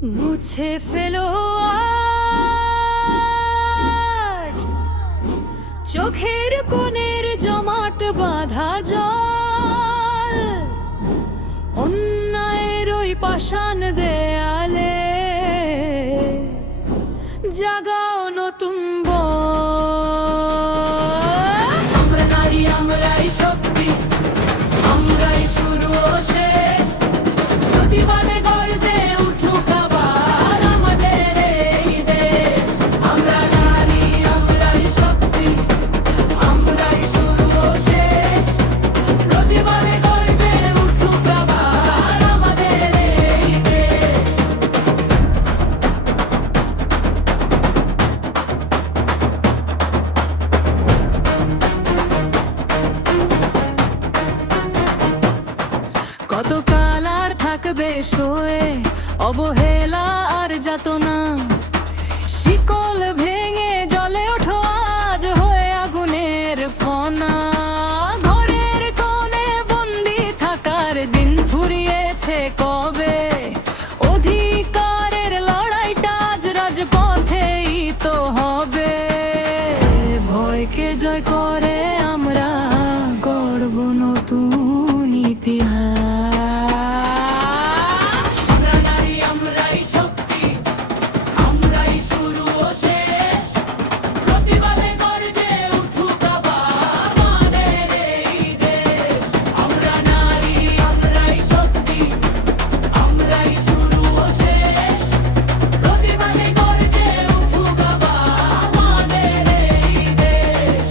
মুছে ফেলো আজ চোখের কোণের জমাট বাঁধা জল, অন্যায়ের ওই পাষাণ দেয়ালে জাগাও নতুন আমরা নারী, আমরাই শক্তি, আমরাই শুরু ও শেষ। প্রতিবাদে গর্জে উঠুক আবার আমাদের এই দেশ। আমরা নারী, আমরাই শক্তি, আমরাই শুরু ও শেষ। প্রতিবাদে গর্জে উঠুক আবার আমাদের এই দেশ। কতকাল আর থাকবে সয়ে অবহেলা আর যাতনা? শিকল ভেঙে জলে ওঠো আজ হয়ে আগুনের ফনা। ঘরের কোণে বন্দি থাকার দিন ফুরিয়েছে কবে? অধিকারের লড়াইটা আজ রাজপথেই তো হবে। ভয়কে জয় করে আমরা গড়ব নতুন ইতিহাস। আমরা নারী, আমরাই শক্তি, আমরাই শুরু ও শেষ। প্রতিবাদে গর্জে উঠুক আবার আমাদের এই দেশ। আমরা নারী, আমরাই শক্তি, আমরাই শুরু ও শেষ। প্রতিবাদে গর্জে উঠুক আবার আমাদের এই দেশ।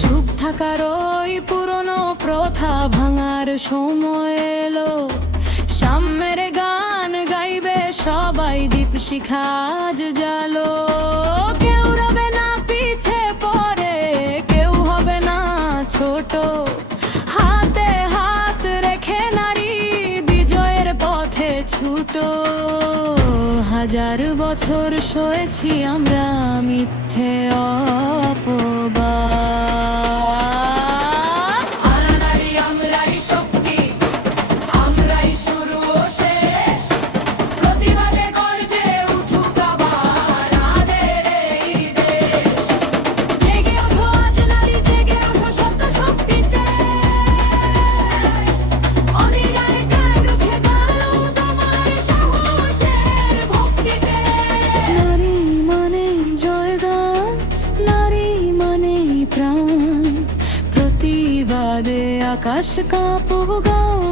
চুপ থাকার ওই পুরনো প্রথা ভাঙার সময় এলো। সাম্যের গান গাইবে সবাই, দীপশিখা আজ জ্বালো। কেউ রবে না পিছে পড়ে, কেউ হবে না ছোট। হাতে হাত রেখে নারী বিজয়ের পথে ছুটো। হাজার বছর সয়েছি আমরা মিথ্যে অপবাদ। আমরা নারী, আমরাই শক্তি, আমরাই শুরু ও শেষ। প্রতিবাদে গর্জে উঠুক আবার আমাদের এই দেশ। জেগে ওঠো আজ নারী, জেগে ওঠো সত্য শক্তিতে। অন্যায় গায়ে রুখে দাঁড়াও তোমার সাহসের ভক্তিতে। নারী মানেই জয়গান, নারী মানেই প্রাণ। প্রতিবাদে আকাশ কাঁপুক গাও